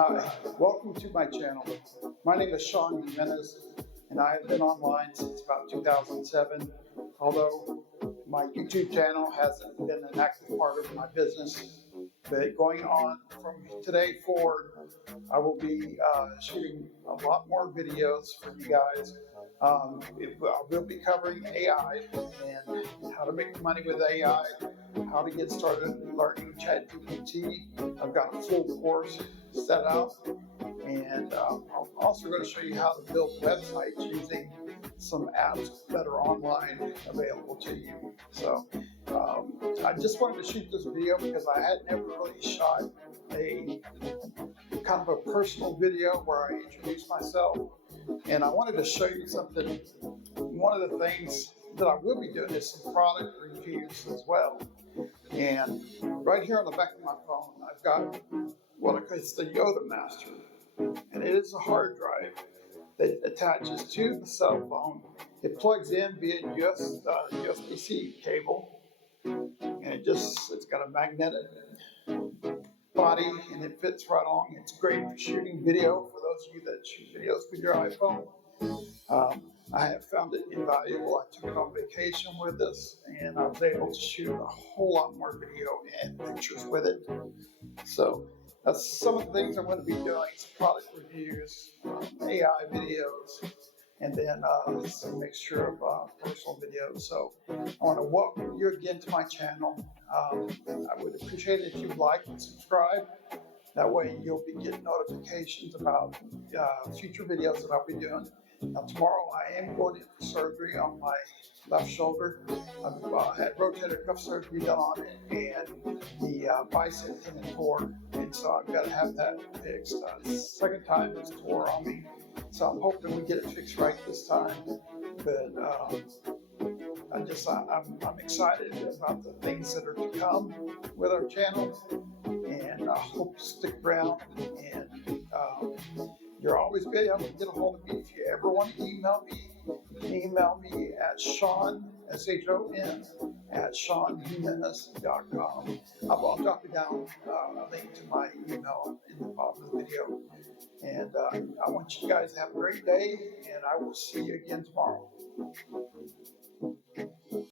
Hi, welcome to my channel. My name is Sean Jimenez, and I have been online since about 2007, although my YouTube channel hasn't been an active part of my business. But going on from today forward, I will be shooting a lot more videos for you guys. I will be covering AI and how to make money with AI, how to get started learning ChatGPT. I've got a full course set out, and I'm also going to show you how to build websites using some apps that are online available to you. So I just wanted to shoot this video because I had never really shot a kind of a personal video where I introduce myself, and I wanted to show you something. One of the things that I will be doing is some product reviews as well. And right here on the back of my phone, I've got what I call the Yoda Master, and it is a hard drive that attaches to the cell phone. It plugs in via USB-C cable, and it's got a magnetic body, and it fits right on. It's great for shooting video for those of you that shoot videos with your iPhone. I have found it invaluable. I took it on vacation with this, and I was able to shoot a whole lot more video and pictures with it. So that's some of the things I'm going to be doing: some product reviews, AI videos, and then some mixture of personal videos. So I want to welcome you again to my channel. I would appreciate it if you like and subscribe. That way you'll be getting notifications about future videos that I'll be doing. Now tomorrow I am going in for surgery on my left shoulder. I've had rotator cuff surgery done on it, and the bicep tendon tore, and so I've got to have that fixed. Second time it's tore on me, so I'm hoping we get it fixed right this time. But I'm excited about the things that are to come with our channel, and I hope you stick around. And you're always be able to get a hold of me if you ever want to email me. You can email me at Sean, S-H-O-N, at SeanJimenez.com. I'll drop it down a link to my email in the bottom of the video. And I want you guys to have a great day, and I will see you again tomorrow.